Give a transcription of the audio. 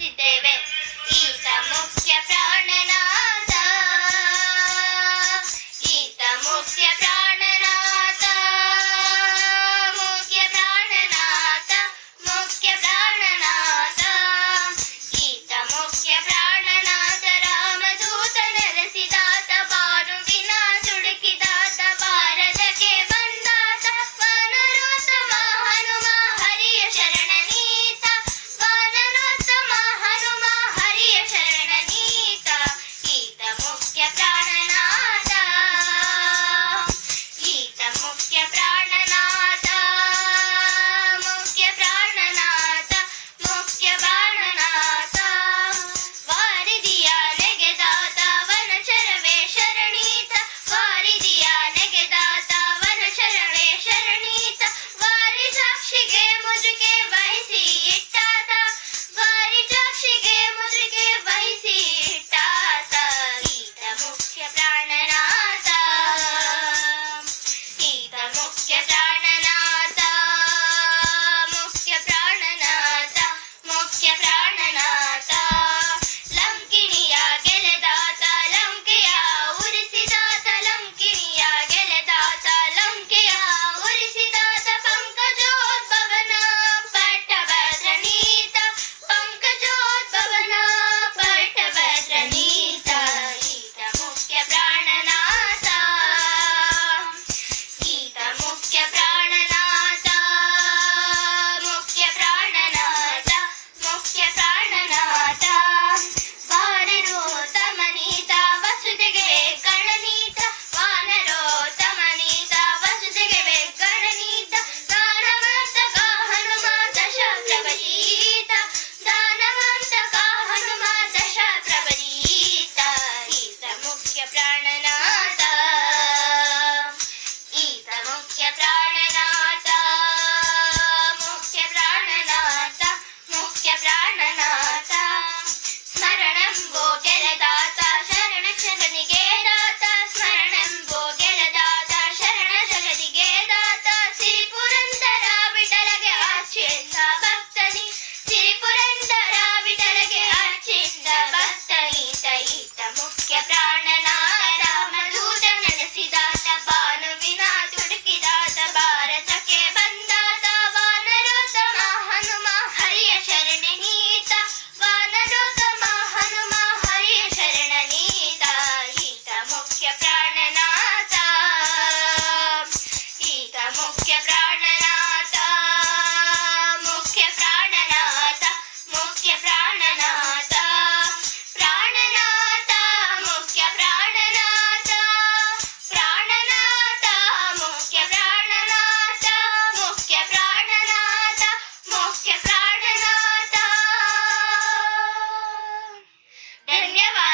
ಹಾಡುತ್ತಿದ್ದೇವೆ. ಈತ ಮುಖ್ಯ ಪ್ರಾಣನಾಥ, ಈತ ಮುಖ್ಯ ಪ್ರಾಣನಾಥ, ಮುಖ್ಯ ಪ್ರಾಣನಾಥ, ಮುಖ್ಯ ಪ್ರಾಣನಾಥ, ಈತ ಮುಖ್ಯ ಪ್ರಾಣನಾಥ. ರಾಮದೂತ ನೆಲೆಸಿದಾತ, ಬಾನುವಿನ ಸುಡುಕಿದಾತ, ಭಾರತಕ್ಕೆ ಬಂದಾತ, ವಾನರೋತ್ತಮ ಹನುಮ ಹರಿಯ ಶರಣನೀತ, ವಾನರೋತ್ತಮ ಹನುಮ ಹರಿಯ ಶರಣನೀತ, ಈತ ಮುಖ್ಯ ಪ್ರಾಣನಾಥ, ಈತ ಮುಖ್ಯ ಪ್ರಾಣನಾಥ, ಮುಖ್ಯ ಪ್ರಾಣನಾಥ, ಮುಖ್ಯ ಪ್ರಾಣನಾಥ. ವಾರಿದಿಯ ನೆಗೆದಾತ, ವನಚರವೇ ಶರಣೀತ, ವಾರಿದಿಯ ನೆಗೆದಾತ, ವನಚರವೇ ಶರಣೀತ, ವಾರಿ ಸಾಕ್ಷಿಗೆ ಮುದ್ರಿಕೆ ವಹಿಸಿ ಇಟ್ಟಾತ, ವಾರಿ ಸಾಕ್ಷಿಗೆ ಮುದ್ರಿಕೆ ವಹಿಸಿ ಇಟ್ಟಾತ, ಈತ ಮುಖ್ಯ ಪ್ರಾಣನಾಥ, ಈತ ಮುಖ್ಯ ಪ್ರಾಣನಾಥ, ಮುಖ್ಯ ಪ್ರಾಣನಾಥ, ಮುಖ್ಯ ಪ್ರಾಣನಾಥ. ಲಂಕಿಣಿಯ ಗೆಲೆದಾತ, ಲಂಕೆಯ ಉರಿಸಿದಾತ, ಲಂಕಿಣಿಯ ಗೆಲೆದಾತ, ಲಂಕೆಯ ಉರಿಸಿದಾತ, ಪಂಕಜೋದ್ಭವನ ಪಟ್ಟಭದ್ರನೀತ, ಪಂಕಜೋದ್ಭವನ ಪಟ್ಟಭದ್ರನೀತ, ಈತ ಮುಖ್ಯ ಪ್ರಾಣನಾಥ, ಈತ ಮುಖ್ಯ ಪ್ರಾಣನಾಥ, ಮುಖ್ಯ ಪ್ರಾಣನಾಥ, ಮುಖ್ಯ ಪ್ರಾಣನಾಥ. ವಾನರೋತ್ತಮನೀತ, ವಸುದೆಗೆ ಗಣನೀತ, ವಾನರೋತ್ತಮನೀತ, ವಸುದೆಗೆ ಗಣನೀತ, ದಾನವಂತಕ ಹನುಮ ದಶಪ್ರಭಜೀತ, ದಾನವಂತಕ ಹನುಮ ದಶಪ್ರಭಜೀತ, ಈತ ಮುಖ್ಯ ಪ್ರಾಣನಾಥ, ಈತ ಮುಖ್ಯ ಪ್ರಾಣನಾಥ, ಮುಖ್ಯ ಪ್ರಾಣನಾಥ, ಮುಖ್ಯ ಪ್ರಾಣನಾಥ. ಸ್ಮರಣೆಂಬೋ ಗೆಲೆದಾತ, ಶರಣ ಜಗದಿಗೆ ದಾತ, ಸ್ಮರಣೆಂಬೋ ಗೆಲೆದಾತ, ಶರಣ ಜಗದಿಗೆ ದಾತ, ಸಿರಿಪುರಂದರ ವಿಠಲಗೆ ಅರ್ಚಿಂದ ಭಕ್ತನಿ, ಸಿರಿಪುರಂದರ ವಿಠಲಗೆ ಅರ್ಚಿಂದ ಭಕ್ತನೀತ, ಈತ ಮುಖ್ಯ ಪ್ರಾಣನಾಥ. ರಾಮದೂತ ನೆಲೆಸಿದಾತ, ಬಾನುವಿನ ತುಡುಕಿದಾತ, ಭಾರತಕ್ಕೆ ಬಂದಾತ, ವಾನರೋತ್ತಮ ಹನುಮ ಹರಿಯ ಶರಣನೀತ, ವಾನರೋತ್ತಮ ಹನುಮ ಹರಿಯ ಶರಣನೀತ, ಈತ ಮುಖ್ಯ ಪ್ರಾಣನಾಥ, ಈತ ಮುಖ್ಯ ಪ್ರಾಣನಾಥ, ಮುಖ್ಯ ಪ್ರಾಣನಾಥ, ಮುಖ್ಯ ಪ್ರಾಣನಾಥ. ಪ್ರಾಣನಾಥ ಮುಖ್ಯ ಪ್ರಾಣನಾಥ, ಪ್ರಾಣನಾಥ ಮುಖ್ಯ ಪ್ರಾಣನಾಥ, ಮುಖ್ಯ ಪ್ರಾಣನಾಥ, ಮುಖ್ಯ ಪ್ರಾಣನಾಥ. ಧನ್ಯವಾದ.